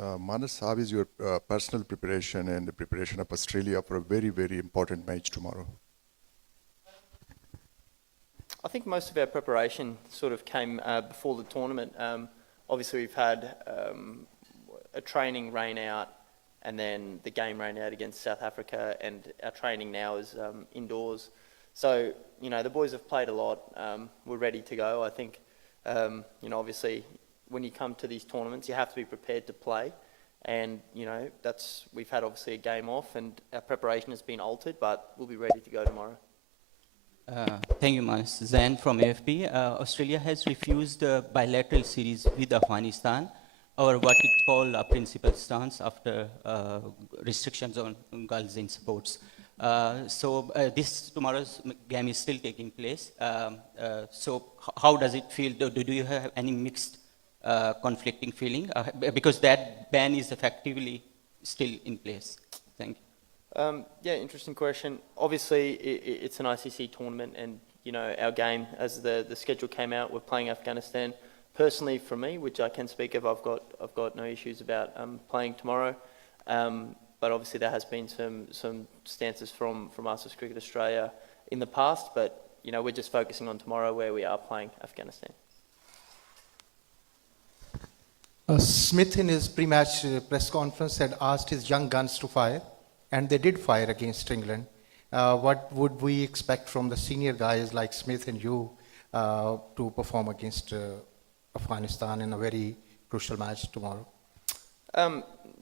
Marnus, how is your personal preparation and the preparation of Australia for a very, very important match tomorrow? I think most of our preparation sort of came before the tournament. Obviously, we've had a training rain out and then the game rain out against South Africa, and our training now is indoors. So, the boys have played a lot. We're ready to go. I think, obviously, when you come to these tournaments, you have to be prepared to play. And, we've had obviously a game off and our preparation has been altered, but we'll be ready to go tomorrow. Thank you, Marnus. Zan from AFG. Australia has refused a bilateral series with Afghanistan, or what it called a principal stance after restrictions on girls in sports. Tomorrow's game is still taking place. So how does it feel? Do you have any mixed conflicting feeling? Because that ban is effectively still in place. Thank you. Yeah, interesting question. Obviously, it's an ICC tournament, and our game, as the schedule came out, we're playing Afghanistan. Personally, for me, which I can speak of, I've got no issues about playing tomorrow. But obviously, there has been some stances from us as Cricket Australia in the past. But we're just focusing on tomorrow, where we are playing Afghanistan. Smith, in his pre-match press conference, had asked his young guns to fire, and they did fire against England. What would we expect from the senior guys like Smith and you to perform against Afghanistan in a very crucial match tomorrow?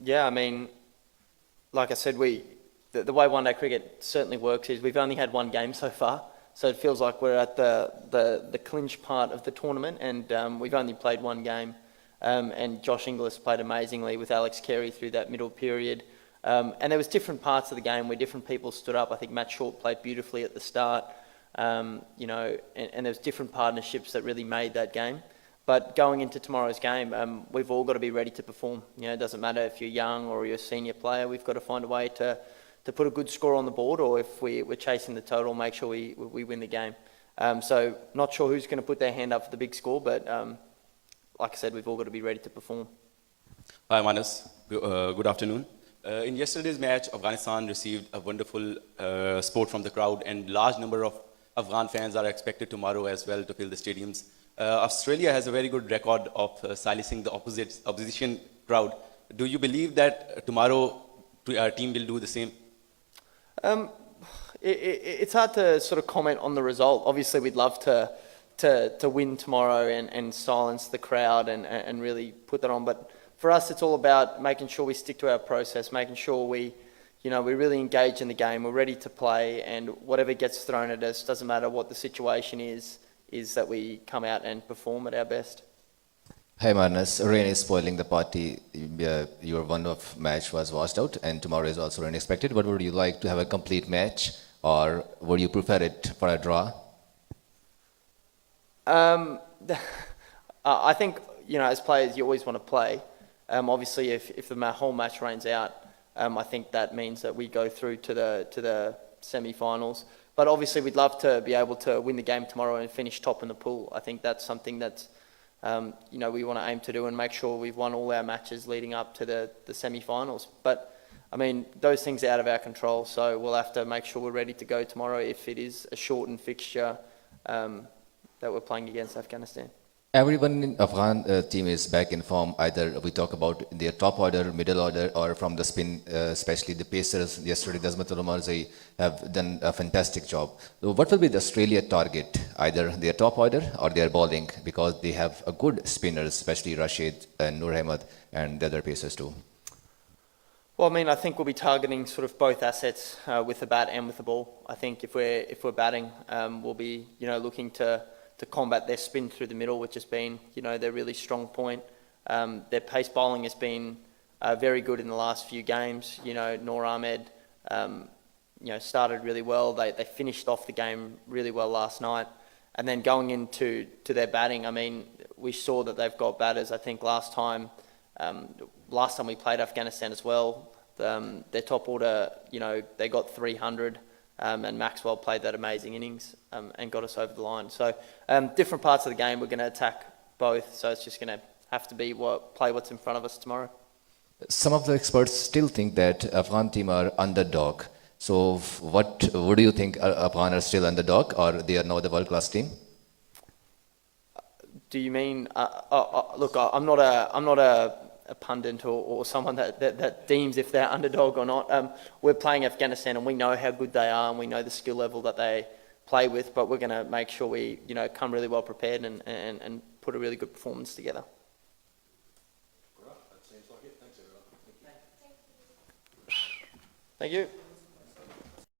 Yeah, I mean, like I said, the way one-day cricket certainly works is we've only had one game so far, so it feels like we're at the clinch part of the tournament, and we've only played one game. And Josh Inglis played amazingly with Alex Carey through that middle period. And there was different parts of the game where different people stood up. I think Matt Short played beautifully at the start, and there was different partnerships that really made that game. But going into tomorrow's game, we've all got to be ready to perform. It doesn't matter if you're young or you're a senior player. We've got to find a way to put a good score on the board, or if we're chasing the total, make sure we win the game. So not sure who's going to put their hand up for the big score, but like I said, we've all got to be ready to perform. Hi, Marnus. Good afternoon. In yesterday's match, Afghanistan received a wonderful support from the crowd, and large number of Afghan fans are expected tomorrow as well to fill the stadiums. Australia has a very good record of silencing the opposition crowd. Do you believe that tomorrow our team will do the same? It's hard to sort of comment on the result. Obviously, we'd love to win tomorrow and silence the crowd and really put that on. But for us, it's all about making sure we stick to our process, making sure we really engage in the game. We're ready to play, and whatever gets thrown at us, doesn't matter what the situation is that we come out and perform at our best. Hi, Marnus. Rain is spoiling the party. Your one-off match was washed out, and tomorrow is also unexpected. But would you like to have a complete match, or would you prefer it for a draw? I think, as players, you always want to play. Obviously, if the whole match rains out, I think that means that we go through to the semi-finals. But obviously, we'd love to be able to win the game tomorrow and finish top in the pool. I think that's something that's, we want to aim to do and make sure we've won all our matches leading up to the semi-finals. But, I mean, those things are out of our control, so we'll have to make sure we're ready to go tomorrow if it is a shortened fixture that we're playing against Afghanistan. Everyone in Afghan team is back in form. Either we talk about their top order, middle order, or from the spin, especially the pacers. Yesterday, Dasmat Umarzi have done a fantastic job. So what will be the Australia target? Either their top order or their bowling, because they have a good spinners, especially Rashid and Nur Ahmed and the other pacers too. Well, I mean, I think we'll be targeting sort of both assets with the bat and with the ball. I think if we're batting, we'll be looking to combat their spin through the middle, which has been, their really strong point. Their pace bowling has been very good in the last few games. Nur Ahmed, started really well. They finished off the game really well last night. And then going into their batting, I mean, we saw that they've got batters. I think last time we played Afghanistan as well, their top order, they got 300. And Maxwell played that amazing innings and got us over the line. So different parts of the game, we're going to attack both. So it's just going to have to be play what's in front of us tomorrow. Some of the experts still think that Afghan team are underdog. So what do you think? Afghan are still underdog, or they are now the world-class team? Do you mean? Look, I'm not a pundit or someone that deems if they're underdog or not. We're playing Afghanistan, and we know how good they are, and we know the skill level that they play with. But we're going to make sure we, come really well prepared and put a really good performance together. Thank you.